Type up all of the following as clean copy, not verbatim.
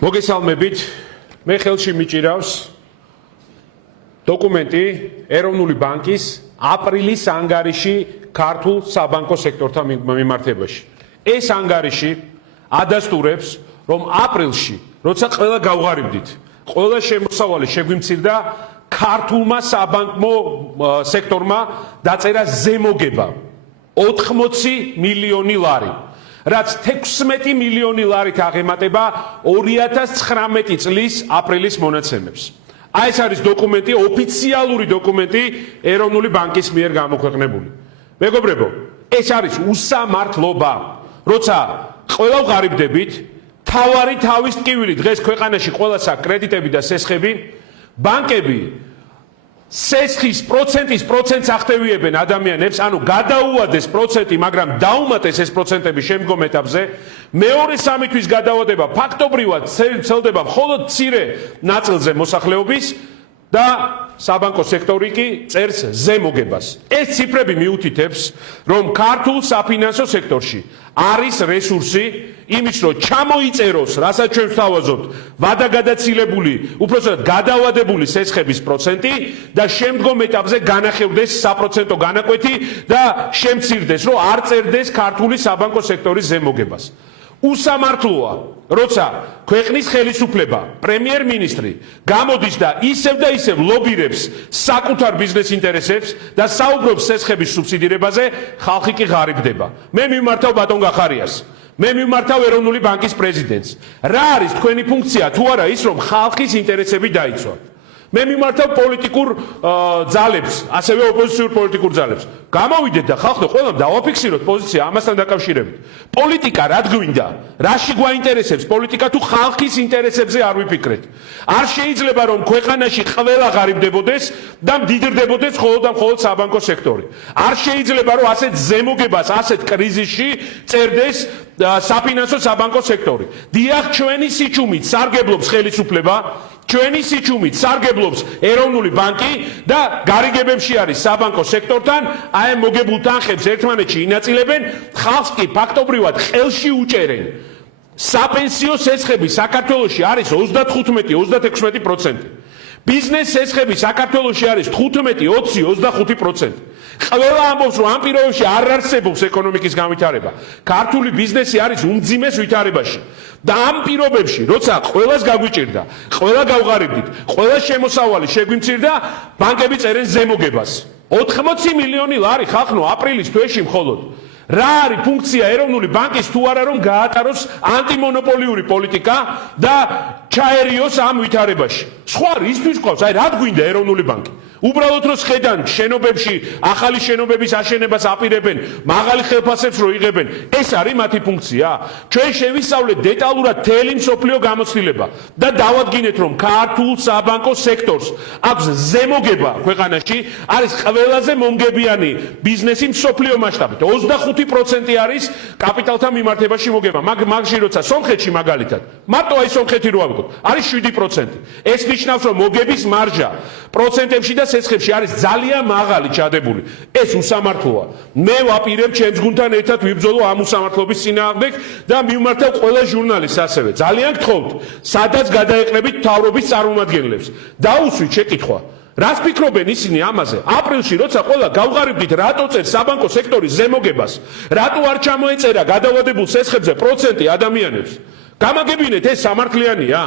მოგესალმებით, მე ხელში მიჭირავს დოკუმენტი ეროვნული ბანკის აპრილის ანგარიში ქართულ საბანკო სექტორთან მიმართებაში. ეს ანგარიში ადასტურებს, რომ აპრილში, როცა ყველა გავღარიბდით, ყველა შემოსავალი შეგვიმცირდა, ქართულმა საბანკო სექტორმა დაწერა ზემოგება 80 მილიონი ლარი. რაც 16 მილიონი ლარით აღემატება 2019 წლის აპრილის მონაცემებს. აი ეს არის დოკუმენტი, ოფიციალური დოკუმენტი ეროვნული ბანკის მიერ გამოქვეყნებული. მეგობრებო, ეს არის უსამართლობა. როცა ყველა ვღარიბდებით, თავარი თავის ტკივილი დღეს ქვეყანაში ყველას აქვს კრედიტები და სესხები, ბანკები სესხის პროცენტს ახდევიებენ ადამიანებს, ანუ გადაუადეს პროცენტი, მაგრამ დაუმატეს ეს პროცენტები შემდგომ ეტაპზე, მეორე 3 თვის გადავადება ფაქტობრივად ცელდება მხოლოდ მცირე ნაწილზე მოსახლეობის და საბანკო სექტორი კი წერს ზემოგებას. ეს ციფრები მიუთითებს, რომ ქართულ საფინანსო სექტორში არის რესურსი იმის, რომ ჩამოიწეროს, რასაც ჩვენ ვთავაზობთ, ვადაგადაცილებული, უпроსტად გადავადებული სესხების პროცენტი და შემდგომ ეტაპზე განახევდეს საპროცენტო განაკვეთი და შემცირდეს, რომ არ წერდეს ქართული საბანკო სექტორის ზემოგებას. უსამართლოა, როცა ქვეყნის ხელისუფლება, პრემიერ-მინისტრი გამოდის და ისევ ლობირებს საკუთარ ბიზნეს ინტერესებს და საუბრობს სესხების სუბსიდირებაზე, ხალხი კი ღარიბდება. მე მიმართავ ბატონ გახარიას, მე მიმართავ ეროვნული ბანკის პრეზიდენტს. რა არის თქვენი ფუნქცია თუ არა ის, რომ ხალხის ინტერესები დაიცვა? მე მიმართავ პოლიტიკურ ძალებს, ასევე ოპოზიციურ პოლიტიკურ ძალებს. გამოვიდეთ და ხალხო, ყველამ დავაფიქსიროთ პოზიცია ამასთან დაკავშირებით. პოლიტიკა რად გვინდა? რაში გვაინტერესებს პოლიტიკა თუ ხალხის ინტერესებზე არ ვიფიქრეთ? არ შეიძლება რომ ქვეყანაში ყველა ღარიბდებოდეს და მდიდრდებოდეს მხოლოდ და მხოლოდ საბანკო სექტორი. არ შეიძლება რომ ასეთ ზემოგებას, ასეთ კრიზისში წერდეს საფინანსო საბანკო სექტორი. დიახ, ჩვენი სიჩუმით სარგებლობს ხელისუფლება, ჩვენი სიჩუმით სარგებლობს ეროვნული ბანკი და გარიგებებში არის საბანკო სექტორთან, აი მოგებულ თანხებს ერთმანეთში ინაწილებენ, ხალხს კი ფაქტობრივად ხელში უჭერენ. საპენსიო სესხები საქართველოში არის 35-36%. ბიზნეს სესხები საქართველოში არის 15-20-25%. ყველა ამბობს, რომ ამ პირობებში არ არსებობს ეკონომიკის განვითარება. ქართული ბიზნესი არის უმძიმეს ვითარებაში. და ამ პირობებში, როცა ყველას გაგვიჭირდა, ყველა გავღარიბდით, ყველა შემოსავალი შეგვიმცირდა, ბანკები წერენ ზემოგებას. 80 მილიონი ლარი ხალხო აპრილის თვეში მხოლოდ. რა არის ფუნქცია ეროვნული ბანკის თუ არა რომ გაატაროს ანტიმონოპოლიური პოლიტიკა და ჩაერიოს ამ ვითარებაში. სხვა რისთვის ყავს? აი რად გვინდა ეროვნული ბანკი? უბრალოდ რომ შედან შენობებში ახალი შენობების აშენებას აპირებენ, მაღალი ხელფასებს რო იღებენ, ეს არის მათი ფუნქცია. ჩვენ შევისწავლეთ დეტალურად მთელი მსოფლიო გამოცდილება და დავადგინეთ, რომ ქართულ საბანკო სექტორს აქვს ზემოგება ქვეყანაში, არის ყველაზე მომგებიანი ბიზნესი მსოფლიო მასშტაბით. 25% არის კაპიტალთან მიმართებაში მოგება. მაგში როცა სომხეთში მაგალითად, მარტო აი სომხეთი რო ავიღოთ, არის 7%. ეს ნიშნავს, რომ მოგების მარჟა პროცენტებში და სესხებში არის ძალიან მაღალი ჩადებული. ეს უსამართლოა. მე ვაპირებ ჩემს გუნდთან ერთად ვიბრძოლო ამ უსამართლობის წინააღმდეგ და მივმართავ ყველა ჟურნალისტს ასევე. ძალიან გთხოვთ, სადაც გადაეყრებით მთავრობის წარმომადგენლებს. დაუსვით შეკითხვა. რას ფიქრობენ ისინი ამაზე? აპრილში, როცა ყველა გავღარიბდით, რატო წერს საბანკო სექტორის ზემოგებას? რატო არ ჩამოეწერა გადავადებულ სესხებზე პროცენტი ადამიანებს? გამაგებინეთ, ეს სამართლიანია?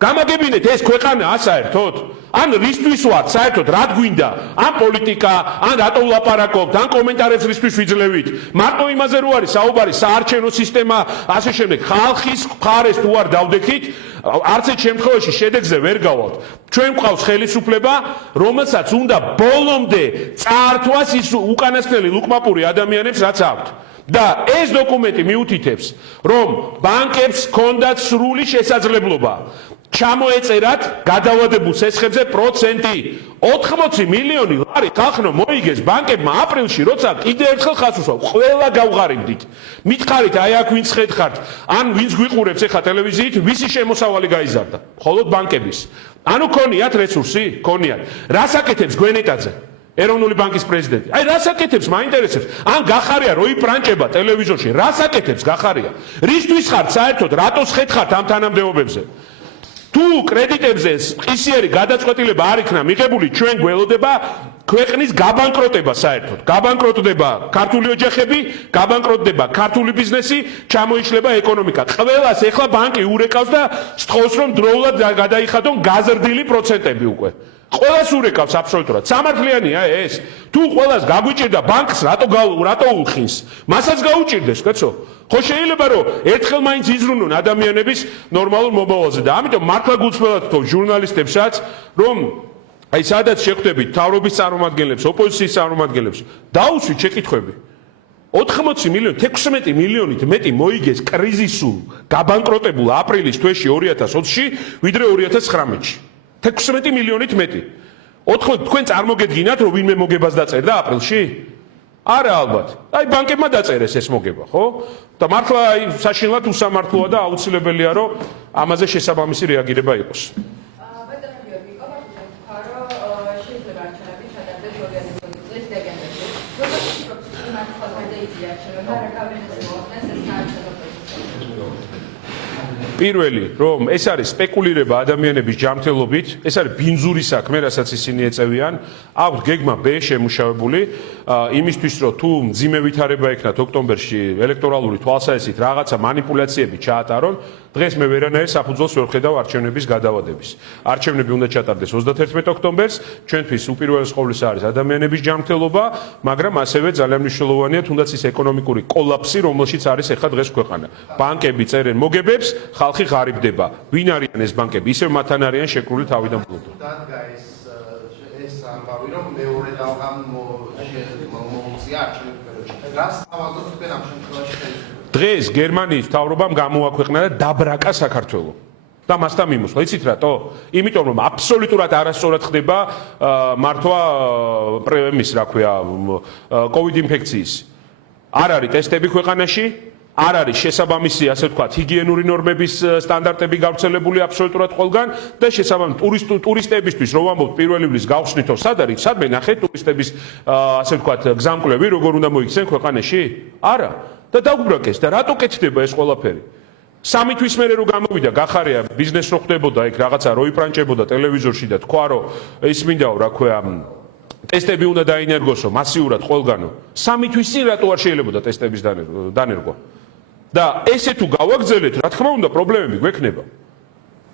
გამაგებინეთ, ეს ქვეყანა ასაერთოდ? ან რისთვის ვართ საერთოდ, რად გვინდა? ან პოლიტიკა, ან რატო ვლაპარაკობთ, ან კომენტარებს რისთვის ვიძლევით? მარტო იმაზე რო არის საუბარი, საარჩევნო სისტემა, ასე შემდეგ, ხალხის მხარეს თუ არ დავდექით, არც ერთ შემთხვევაში შედეგზე ვერ გავალთ. ჩვენ გვყავს ხელისუფლება, რომელსაც უნდა ბოლომდე წაართვას ის უკანასკნელი ლუკმაპური ადამიანებს, რაც აქვთ. და ეს დოკუმენტი მიუთითებს, რომ ბანკებს ჰქონდათ სრული შესაძლებლობა ჩამოეწერათ გადავადებულ სესხებზე პროცენტი 80 მილიონი ლარი ხალხო მოიგეს ბანკებმა აპრილში როცა კიდე ერთხელ ხას უსვა ყველა გავღარიბდით მითხარით აი აქ ვინც ხედხართ ან ვინც გვიყურებს ეხა ტელევიზიით ვისი შემოსავალი გაიზარდა მხოლოდ ბანკების ანუ ქონიათ რესურსი ქონიათ რას აკეთებს გვენეტაძე ეროვნული ბანკის პრეზიდენტი აი რას აკეთებს მაინტერესებს ან გახარია როი პრანჭება ტელევიზორში რას აკეთებს გახარია რისთვის ხართ საერთოდ რატოს ხედხართ ამ თანამდებობებზე თუ კრედიტებზე ყისიერი გადაწყვეტილება არ იქნა მიღებული ჩვენ გველოდება ქვეყნის გაბანკროტება საერთოდ გაბანკროტდება ქართული ოჯახები გაბანკროტდება ქართული ბიზნესი ჩამოიშლება ეკონომიკა ყველას ეხლა ბანკი ურეკავს და სწხოვს რომ დროულად გადაიხადონ გაზრდილი პროცენტები უკვე ყველას ურეკავს აბსოლუტურად სამართლიანია ეს თუ ყველას გაგვიჭირდა ბანკს რატო უხინს მასაც გაუჭირდეს კაცო ხო შეიძლება რომ ერთხელ მაინც იზრუნონ ადამიანების ნორმალურ მომავალზე და ამიტომ მართლა გულწრფელად თქო ჟურნალისტებსაც რომ აი სადაც შეხვდებით თავრობის წარმომადგენლებს ოპოზიციის წარმომადგენლებს დაუსვით შეკითხვები 80 მილიონი 16 მილიონით მეტი მოიგეს კრიზისულ გაბანკროტებულ აპრილის თვეში 2020-ში ვიდრე 2019-ში 16 მილიონით მეტი 80 თქვენ წარმოგედგინათ რომ ვინმე მოგებას დაწერდა აპრილში არა ალბათ აი ბანკებმა დაწერეს ეს მოგება ხო და მართლა აი საშინლად უსამართლოა და აუცილებელია რომ ამაზე შესაბამისი რეაგირება იყოს პირველი რომ ეს არის სპეკულირება ადამიანების ჯანმრთელობით ეს არის ბინძური საქმე რასაც ისინი ეწევიან აქვთ გეგმა B შემუშავებული იმისთვის რომ თუ მძიმე ვითარება ექნათ ოქტომბერში ელექტორალური თვალსაჩინით რაღაცა манипуляციები ჩაატარონ დღეს მე ვერანაირ საფუძველს ვერ ხედავ არჩევნების გადავადების არჩევნები უნდა ჩატარდეს 31 ოქტომბერს ჩვენთვის უპირველეს ყოვლისა არის ადამიანების ჯანმრთელობა მაგრამ ასევე ძალიან მნიშვნელოვანია თუნდაც ის ეკონომიკური კოლაფსი რომელშიც არის ეხლა დღეს ქვეყანა ბანკები წერენ მოგებებს ხალხი ღარიბდება ვინ არიან ეს ბანკები ისევ მათთან არიან შეკრული თავიდან ბლოკი ეს ამბავი რომ მეორე დავღამ მოუწია არჩევნების პერიოდში რას ავადოთ თქვენ ამ შემთხვევაში დღეს გერმანიის მთავრობამ გამოაქვეყნა და დაბრაკა საქართველო და მასთან მიმოსვლა იცით რატო იმიტომ რომ აბსოლუტურად არასწორად ხდება მართვა პრემის რა ქვია კოვიდ ინფექციის არ არის ტესტები ქვეყანაში არ არის შესაბამისი ასე ვთქვათ ჰიგიენური ნორმების სტანდარტები გავრცელებული აბსოლუტურად ყველგან და შესაბამისად ტურისტებისთვის რომ ვამბობთ პირველი ივლის გავხსნითო სად არის სადმე ნახეთ ტურისტების ასე ვთქვათ გზამკვლევი როგორ უნდა მოიქცენ ქვეყანაში არა და დაუბრაკეს და რატო კეთდება ეს ყველაფერი სამი თვის მერე რომ გამოვიდა გახარია ბიზნეს რო ხდებოდა იქ რაღაცა რო იპრანჭებოდა ტელევიზორში და თქვა რომ ის მინდაო რა ქვია ტესტები უნდა დაინერგოსო მასიურად ყველგანო სამი თვის წინ რატო არ შეიძლება ტესტების დანერგვა და ესე თუ გავაგზავნეთ რა თქმა უნდა პრობლემები გვექნება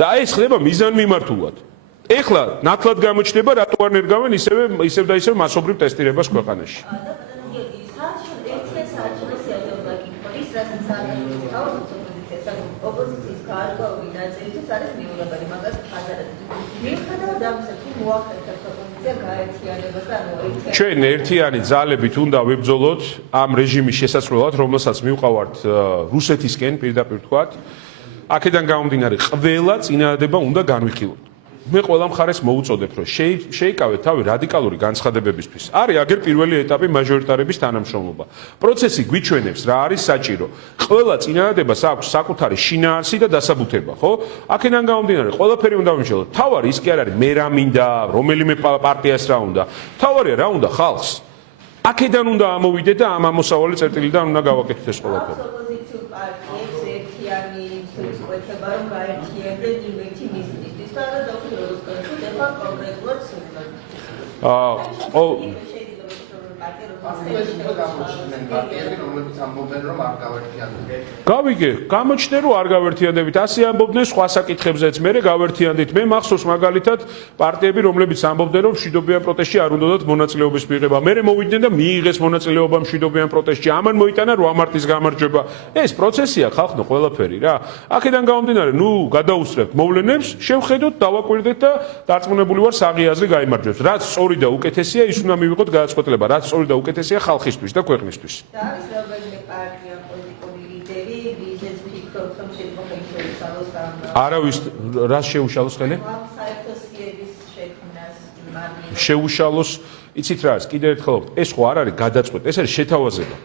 და ეს ხდება მიზანმიმართულად ეხლა ნათლად გამოჩნდება რატო არ ნერგავენ ისევ და ისევ მასობრივ ტესტირებას ქვეყანაში ოპოზიციის გარკვეული ნაწილიც არის მიუღებელი, მაგას ხაზარად. მიუხედავად ამისა, თუ მოახერხებს ოპოზიცია გაერთიანებას და ჩვენ ერთიანი ძალებით უნდა ვიბრძოლოთ ამ რეჟიმის შესაძლებლად, რომელსაც მივყავართ რუსეთისკენ პირდაპირ თქვათ. აქედან გამომდინარე, ყველა წინადადება უნდა განვიხილოთ. მე ყველა მხარეს მოუწოდებ, რომ შეიკავეთ თავი რადიკალური განცხადებებისთვის. არის აგერ პირველი ეტაპი მაჟორიტარების თანამშრომლობა. პროცესი გვიჩვენებს რა არის საჭირო. ყველა წინადადებას აქვს საკუთარი შინაარსი და დასაბუთება, ხო? აქედან გამომდინარე, ყველაფერი უნდა ვიმშელოთ. თავარი ის კი არ არის მე რა მინდა, რომელიმე პარტიას რა უნდა. თავარია რა უნდა ხალხს. აქედან უნდა ამოვიდეთ და ამ ამოსავალი წერტილიდან უნდა გავაკეთოთ ეს ყველაფერი. ოპოზიციურ პარტიებს ერთიანი ის ყვეთება რომ გაერთიებდნენ იმეთი მიზნისთვის და გავიგე, გამოჩნდნენ რომ არ გავერთიანდებით, ასე ამბობდნენ სხვა საკითხებზეც, მე გავერთიანდით. მე მახსოვს მაგალითად პარტიები, რომლებიც ამბობდნენ რომ მშვიდობიან პროტესტში არ უნდათ მონაწილეობის მიღება. მე მოვიდნენ და მიიღეს მონაწილეობა მშვიდობიან პროტესტში. ამან მოიტანა 8 მარტის გამარჯვება. ეს პროცესია ხალხო ყველაფერი რა. აქედან გამომდინარე, ნუ გადაუსწრებთ მოვლენებს, შევხედოთ, დავაკვირდეთ და დარწმუნებული ვარ საღი აზრი გაიმარჯვებს. რაც სწორი და უკეთესია, ის უნდა მივიღოთ გადაწყვეტილება, რაც სწორი და უკეთესია ხალხისთვის და ქვეყნისთვის. და არის რომელიმე პარტია პოლიტიკური ლიდერი, ვიზეც ფიქრობს რომ შეიძლება შეუშალოს ამ არავის რას შეუშალოს ხელი? ამ საერთო სიების შექმნას მარგი შეუშალოს, იცით რა არის? კიდევ ერთხელ ეს ხო არ არის გადაწყვეტ, ეს არის შეთავაზება.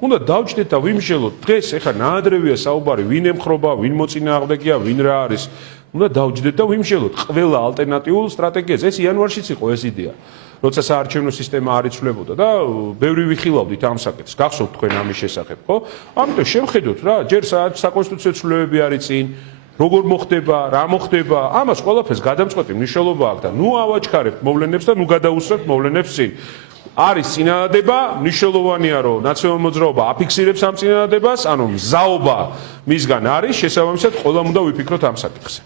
უნდა დავჭდეთ და ვიმშელოთ. დღეს ეხლა ნაადრევია საუბარი, ვინ ემხრობა, ვინ მოწინააღმდეგეა, ვინ რა არის. უნდა დავჭდეთ და ვიმშელოთ ყველა ალტერნატიულ სტრატეგიას. ეს იანვარშიც იყო ეს იდეა. როცა საარჩევნო სისტემა არ იცვლებოდა და ბევრი ვიხილავდით ამ საკითხს. გახსოვთ თქვენ ამის შესახებ, ხო? ამიტომ შევხედოთ რა, ჯერ საკონსტიტუციო ცვლილებები არის წინ, როგორ მოხდება, რა მოხდება, ამას ყველაფერს გადამწყვეტი მნიშვნელობა აქვს და ნუ ავაჩქარებთ მოვლენებს და ნუ გადაუსვებთ მოვლენებს წინ. არის წინადადება, მნიშვნელოვანია რომ ნაციონალურ მოძრაობა აფიქსირებს ამ წინადადებას, ანუ მზაობა მისგან არის, შესაბამისად ყველამ უნდა ვიფიქროთ ამ საკითხზე.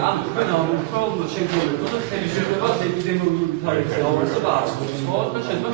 ამ თქვენ ამ უფრო შეგვიძლია ხელისუფლებას ეპიდემიოლოგიური თარიღის აღორძინება არ აქვს. ხო და შეიძლება